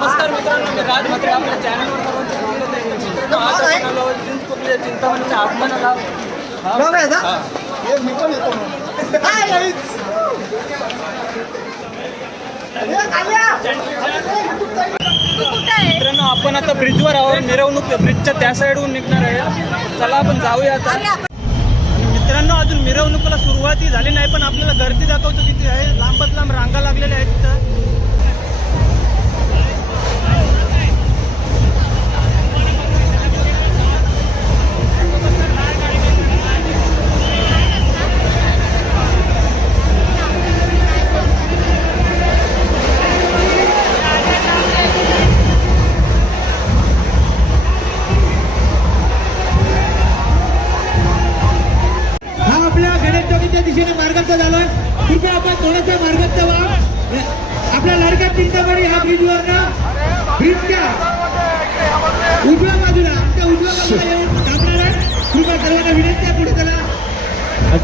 नमस्कार मित्रांनो मी राज म्हात्रे आपल्या चॅनलवर सर्वांचं स्वागत आहे. मित्रांनो आज आपण आलो आहोत चिंचपोकली चिंतामणीच्या आगमनाला. हा. हा. मित्रांनो आपण आता ब्रिजवर आहोत. मिरवणूक ब्रिजच्या त्या साईडहून निघणार आहे. चला आपण जाऊया आता. आणि मित्रांनो अजून मिरवणुकीला सुरुवाती झाली नाही पण आपल्याला गर्दी दाखवतो किती आहे. लांबच लांब रांगा लागलेल्या आहेत तिथं.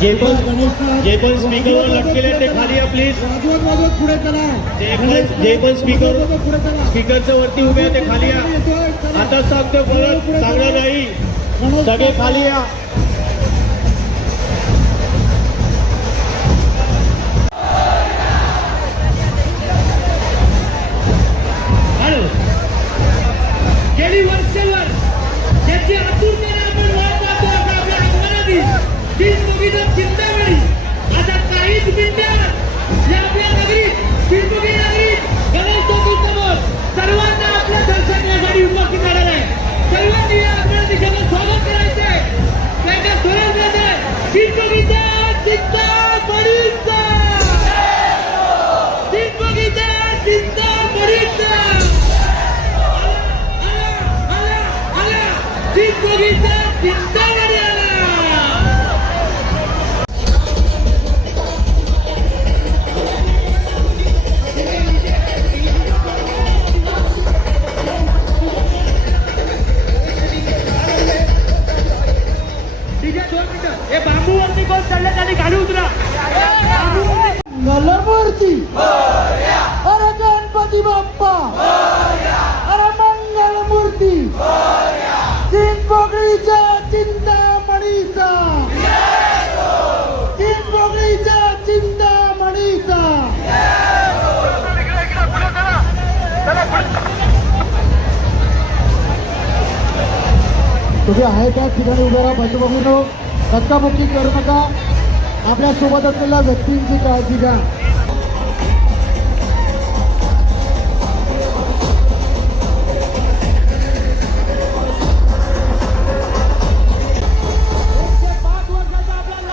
जे पण जे पण स्पीकरवर लटकेले ते खाली या प्लीज वाजवत वाजवत पुढे चला जे पण जे पण स्पीकर पुढे चला स्पीकरच्या वरती उभे आहेत ते खाली या. येतोय, चला. आता सांगतो परत सांगणार नाही सगळे खाली या. तुम्ही आहे त्या ठिकाणी उभे राहा. बंधू बघून धक्काबुक्की करू नका. आपल्यासोबत असलेल्या व्यक्तींची काळजी घ्या. पाच वर्षाचा आपला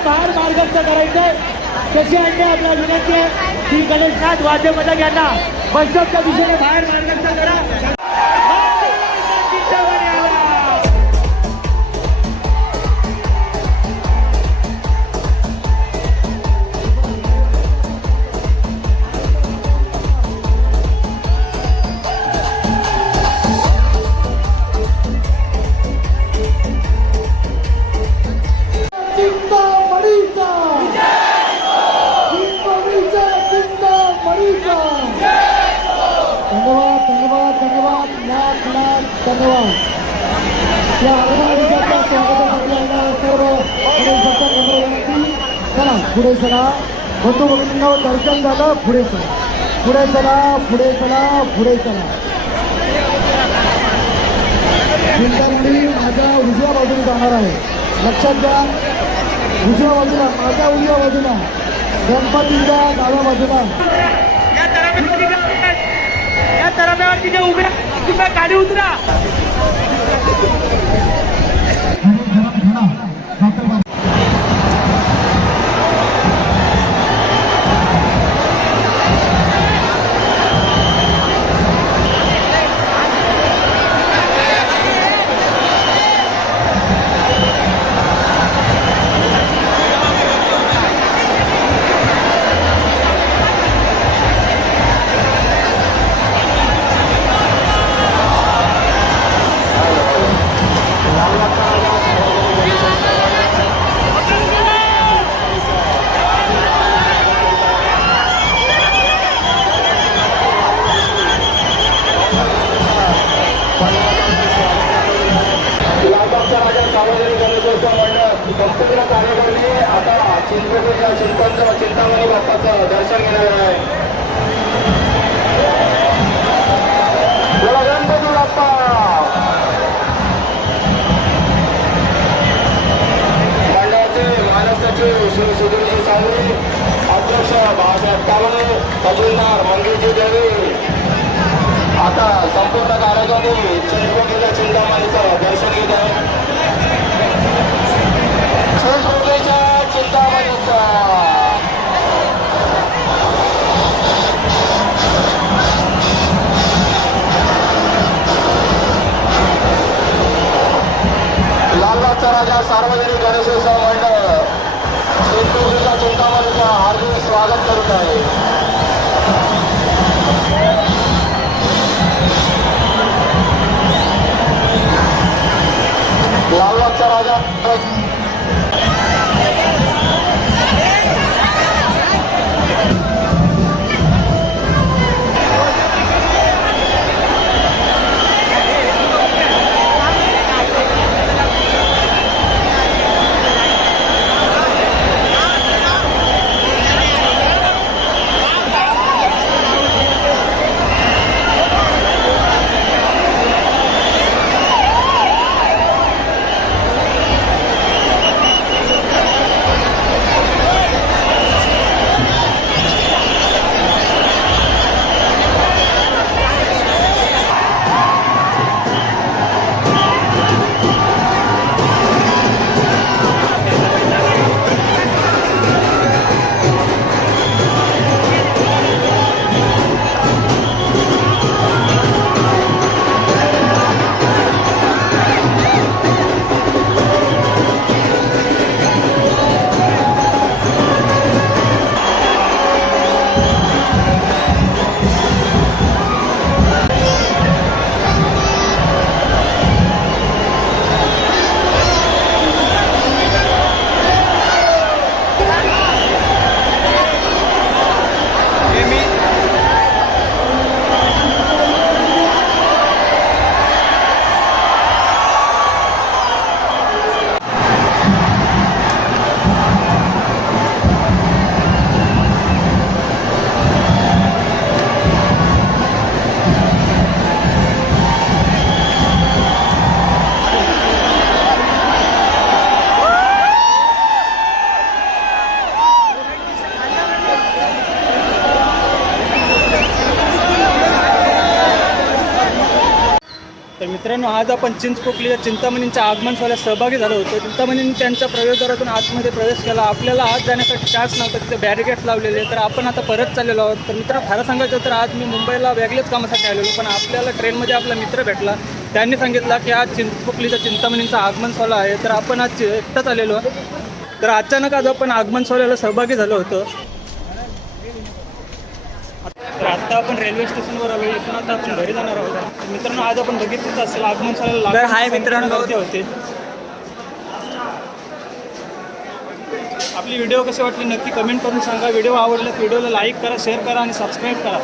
बाहेर मार्गस्थ करायचंय. कशी आणते आपल्या विनंती आहे. श्री गणेशनाथ वाद्य यांना बसच्या दिशेने बाहेर मार्गस्थ करा. धन्यवाद लाख लाख धन्यवाद. या अभिमानाच्या स्वागतासाठी आलेल्या सर्व भक्त मंडळांची चला पुढे चला. बंधू भगिनींना दर्शन झालं पुढे चला. पुढे चला पुढे चला पुढे चला. चिंतामणी माझ्या उजव्या बाजूने जाणार आहे. लक्षात घ्या. उजव्या बाजूला माझ्या उजव्या बाजूला. गणपतीच्या डाव्या बाजूला. या तरमेवरती ज्या या तरमेवरती ज्या उभ्या तुम्ही खाली उतरा चिंतामणी बाप्पाचं दर्शन घेणार आहे. सुधीरजी सावळे अध्यक्ष बाळासाहेब कावळे तहसीलदार मंगेशजी देवी आता संपूर्ण कार्यक्रमी स्वागत आज आपण चिंचपोकलीच्या चिंतामणींच्या आगमन सोहळ्यात सहभागी झालो होतो. चिंतामणींनी त्यांच्या प्रवेशद्वारातून आतमध्ये प्रवेश केला. आपल्याला आत जाण्यासाठी चार्ज नव्हता. तिथे बॅरिकेड्स लावलेले तर आपण आता परत चाललेलो आहोत. तर मित्र खरं सांगायचं तर आज मी मुंबईला वेगळेच कामासाठी आलेलो पण आपल्याला ट्रेनमध्ये आपला मित्र भेटला. त्यांनी सांगितलं की आज चिंचपोकलीच्या चिंतामणींचा आगमन सोहळा आहे. तर आपण आज एकटाच आलेलो तर अचानक आज आपण आगमन सोहळ्याला सहभागी झालो होतो. तर आता आपण रेल्वे स्टेशनवर आलो इथून आता आपण घरी जाणार आहोत. तर मित्रांनो आज आपण बघितलंच असेल आगमन तर हाय मित्रांनो. होते. आपली व्हिडिओ कशी वाटली नक्की कमेंट करून सांगा. व्हिडिओ आवडला व्हिडिओला लाईक करा शेअर करा आणि सबस्क्राईब करा.